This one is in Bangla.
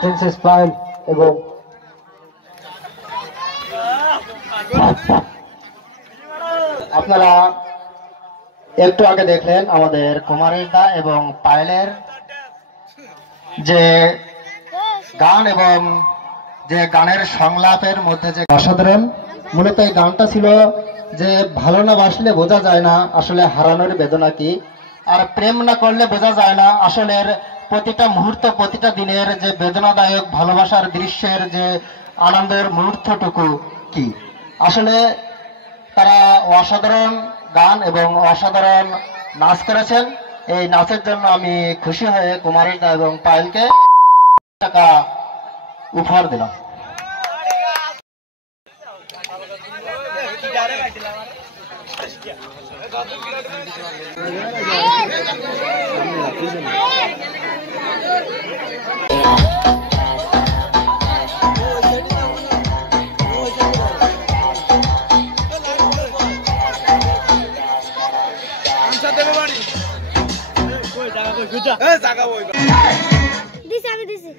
প্রিন্সেস পায়েল এবং আপনারা একটু আগে দেখলেন আমাদের কুমারের দা এবং পায়েলের যে গান এবং যে গানের সংলাপের মধ্যে যে অসাধারণ। মূলত এই গানটা ছিল যে ভালো না বাসলে বোঝা যায় না আসলে হারানোর বেদনা কি, আর প্রেম না করলে বোঝা যায় না আসলে প্রতিটা মুহূর্ত প্রতিটা দিনের যে বেদনাদায়ক ভালোবাসার দৃশ্যের যে আনন্দের মুহূর্তটুকু কি। আসলে তারা অসাধারণ গান এবং অসাধারণ নাচ করেছেন। এই নাচের জন্য আমি খুশি হয়ে কুমারী দা এবং পায়েলকে টাকা উপহার দিলাম। দিছি আমি দিছি